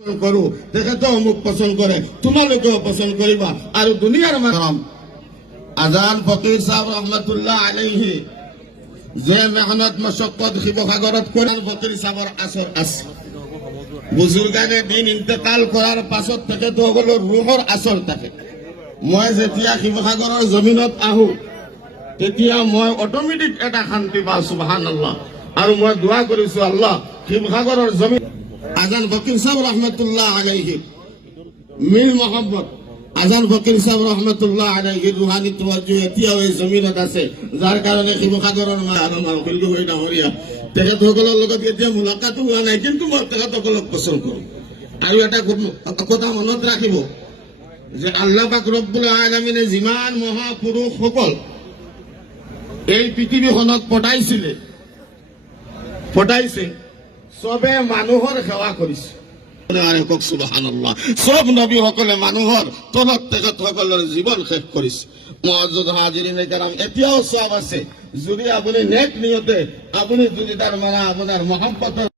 করো তেখেতেও মোক পছন্দ করে, তোমালোকেও পছন্দ করিবা। আর দুনিয়ার মারাম আজান ফকির সাহেব রহমতুল্লাহ আলাইহি যে মেহনত মশক্কত শিৱসাগৰত করে, ফকির সাহেবের আসর আছে। বুজুর্গানে দিন ইন্তেকাল করার পাছত থেকে তো হলো রুহর আসর থাকে। মই যেতিয়া শিৱসাগৰৰ জমিনত আহো তেতিয়া মই অটোমেটিক এটা শান্তি পাওঁ, সুবহানাল্লাহ। আৰু মই দোয়া কৰিছো, আল্লাহ শিৱসাগৰৰ জমিন আজান ফকির সাহেব রহমতুল্লাহ আলাইহি মিল মোহাম্মদ আজান ফকির সাহেব রহমতুল্লাহ আলাইহি রুহানি তওয়াজ্জুহ এতিয়াও এই জমিনত আছে, যাৰ কাৰণে শিৱসাগৰৰ মাহফিলটো হৈ ডাঙৰীয়া। তেখেতসকলৰ লগত এতিয়া মুলাকাতো হোৱা নাই, কিন্তু মই তেখেতসকলক পছন্দ কৰোঁ। আৰু এটা কথা মনত ৰাখিব যে আল্লাহ পাক ৰব্বুল আলামিনে যিমান মহাপুৰুষসকল এই পৃথিৱীখনক পঠাইছে সবে মানুহৰ সেৱা কৰিছে। সুবহানাল্লাহ। সব নবীসকলে মানুহৰ তলত তেখেতসকলৰ জীৱন শেষ কৰিছে। মুআজ্জাজ হাজিৰিনে কেৰাম, এতিয়াও সব আছে যদি আপুনি নেক নিয়তে আপুনি যদি তাৰ মানে আপোনাৰ মহব্বতৰ